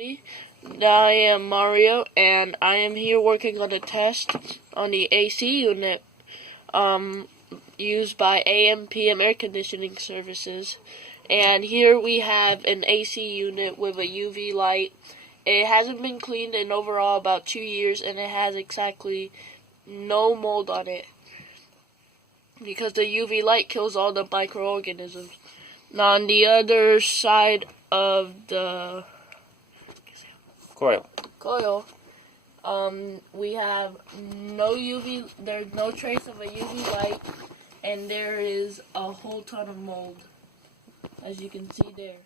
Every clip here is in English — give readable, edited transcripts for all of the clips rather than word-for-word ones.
I am Mario, and I am here working on a test on the AC unit used by AM/PM air conditioning services. And here we have an AC unit with a UV light. It hasn't been cleaned in overall about 2 years, and it has exactly no mold on it because the UV light kills all the microorganisms. Now on the other side of the coil, we have no UV. There's no trace of a UV light, and there is a whole ton of mold, as you can see there.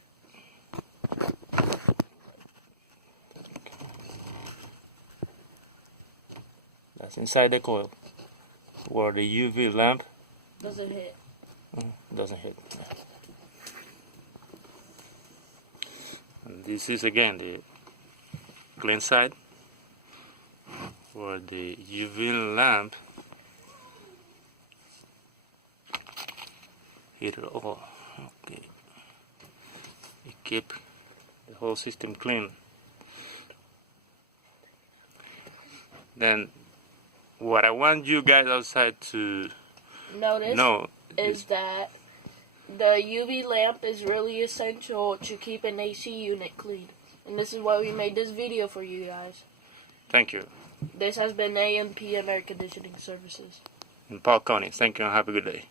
that's inside the coil where the UV lamp Doesn't hit. Doesn't hit. And this is again the clean side where the UV lamp hit it all. Okay, you keep the whole system clean. Then what I want you guys outside to notice is that the UV lamp is really essential to keep an AC unit clean. And this is why we made this video for you guys. Thank you. This has been AM/PM Air Conditioning Services. And Paul Coney, thank you and have a good day.